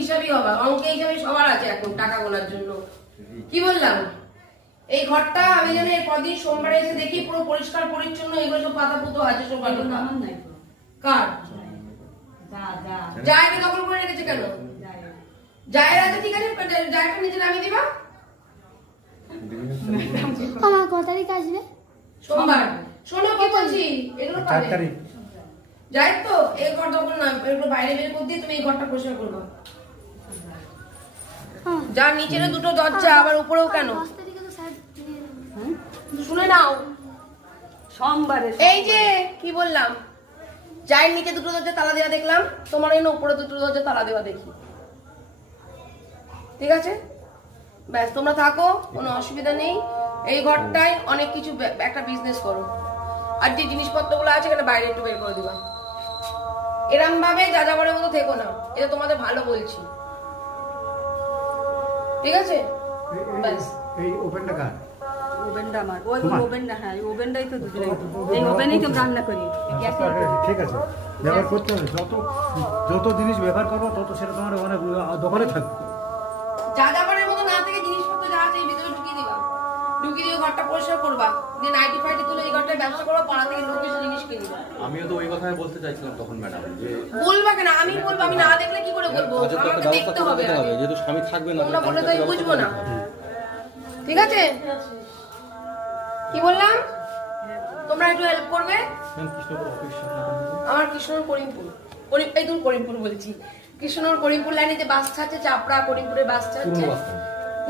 হিসাবই হবা, অঙ্কে হিসাবে সবার আছে এখন টাকা গোনার জন্য। কি বললাম? এই ঘরটা আমি যেন এর পরদিন সোমবারে এসে দেখি পুরো পরিষ্কার পরিচ্ছন্ন, এগুলো সব পাতা পুতো আছে সব। কার জায়গা দখল করে রেখেছে কেন? জায়গা আছে, ঠিক আছে, জায়গাটা নিচে নামিয়ে দিবা। আমার কত তারিখ আসবে? সোমবার। শোনো কি বলছি, এগুলো পাবে যাই তো। এই ঘর দখল না, এগুলো বাইরে বের করে দিয়ে তুমি এই ঘরটা পরিষ্কার করবে। যা নিচের দুটো দরজা, আবার উপরেও কেন? শুনে নাও, সোমবারে এই যে কি বললাম, যাই নিচে দুটো দরজা তালা দেওয়া দেখলাম, তোমার এই উপরে দুটো দরজা তালা দেওয়া দেখি। ঠিক আছে, ব্যাস তোমরা থাকো, কোনো অসুবিধা নেই। এই ঘরটায় অনেক কিছু একটা বিজনেস করো, আর যে জিনিসপত্রগুলো আছে এখানে বাইরে একটু বের করে দিবা। এরম ভাবে যা যাবারের মতো থেকো না, এটা তোমাদের ভালো বলছি, ঠিক আছে? ব্যাস। এই ওপেনটা কার? ওভেনটা আমার, ওই ওভেনটা, হ্যাঁ ওভেনটাই তো দুজনে, এই ওভেনেই তো রান্না করি গ্যাসে। ঠিক আছে, ব্যবহার করতে হবে। যত জিনিস ব্যবহার করবো তত সেটা তোমার অনেক দোকানে থাকবে। যা যাবারের মতো না থেকে জিনিসপত্র যা আছে এই ভিতরে ঢুকিয়ে দিবা, ঢুকিয়ে দিয়ে ঘরটা পরিষ্কার করবা, যে নাইটি ফাইটি তুলে এই ঘরটায় ব্যবসা করবা, পাড়া থেকে লোক এসে জিনিস কিনবা। আমিও তো ওই কথাই বলতে চাইছিলাম তখন ম্যাডাম, যে বলবা কেন? আমি বলবো, আমি না দেখলে কি করে বলবো? কাজের তো একটা আমাকে দেখতে ব্যবস্থা হবে করতে হবে, আগে। যেহেতু স্বামী থাকবে না, তোমরা বলে তো আমি বুঝবো না, ঠিক আছে? কি বললাম? তোমরা একটু হেল্প করবে। কৃষ্ণপুর অফিস আমার কৃষ্ণনগর করিমপুর, এই তুমি করিমপুর বলছি, কৃষ্ণনগর করিমপুর লাইনে যে বাস ছাড়ছে, চাপড়া করিমপুরের বাস ছাড়ছে,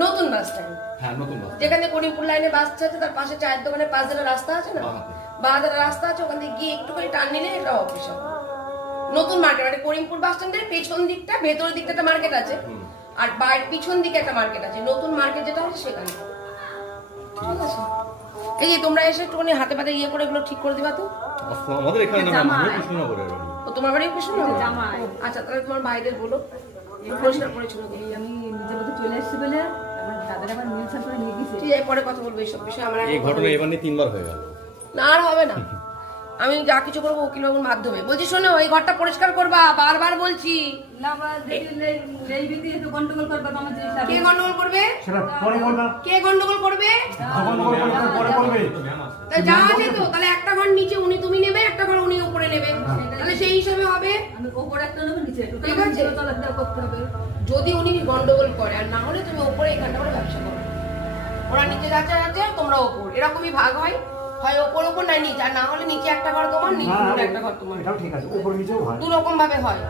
নতুন বাস স্ট্যান্ড, হ্যাঁ নতুন বাস, যেখানে করিমপুর লাইনে বাস ছাড়ছে তার পাশে চায়ের দোকানের পাশ দিয়ে রাস্তা আছে না, বাঁধারা রাস্তা আছে, ওখান থেকে গিয়ে একটুখানি টান নিলে এটা অফিস হবে। নতুন মার্কেট, মানে করিমপুর বাস স্ট্যান্ডের পেছন দিকটা, ভেতরের দিকটা একটা মার্কেট আছে, আর বাইরের পিছন দিকে একটা মার্কেট আছে, নতুন মার্কেট যেটা আছে সেখানে। ঠিক আছে, এই যে তোমরা এসে একটুখানি হাতে পাতে ইয়ে করে এগুলো ঠিক করে দিবা তো। আমাদের এখানে না ম্যাডাম, কৃষ্ণনগরের বাড়ি। ও তোমার বাড়ি কৃষ্ণনগর? জামাই। আচ্ছা, তাহলে তোমার ভাইদের বলো পরিষ্কার পরিচ্ছন্ন করো। এই আমি নিজের মতো চলে এসেছি বলে আমার দাদারা আবার মিলসাল করে নিয়ে গেছে। ঠিক আছে, পরে কথা বলবো এইসব বিষয়ে। আমার এই ঘটনা এবার নিয়ে 3 বার হয়ে গেল। না, আর হবে না, আমি যা কিছু করবো উকিল বাবুর মাধ্যমে। বলছি শোনো, এই ঘরটা পরিষ্কার করবা, বারবার বলছি। না বা এই বিধি একটু গন্ডগোল করবে আমার যে হিসাবে। কে গন্ডগোল করবে? সেটা পরে বলবা। কে গন্ডগোল করবে? পরে বলবে। তা যা আছে তো, তাহলে একটা ঘর নিচে উনি তুমি নেবে, একটা ঘর উনি উপরে নেবে, তাহলে সেই হিসাবে হবে। আমি উপরে একটা নেবো, নিচে একটা, ঠিক আছে, চলাফেরা করতে হবে। যদি উনি গন্ডগোল করে, আর না হলে তুমি উপরে এখানটা করে ব্যবসা করো, ওরা নিচে যাচ্ছে যাচ্ছে তোমরা উপর, এরকমই ভাগ হয়, হয় ওপর ওপর নাই নিচে, আর না হলে নিচে একটা ঘর তোমার, নিচে একটা ঘর তোমার, এটাও ঠিক আছে, উপর নিচেও হয়। দু রকম ভাবে হয়।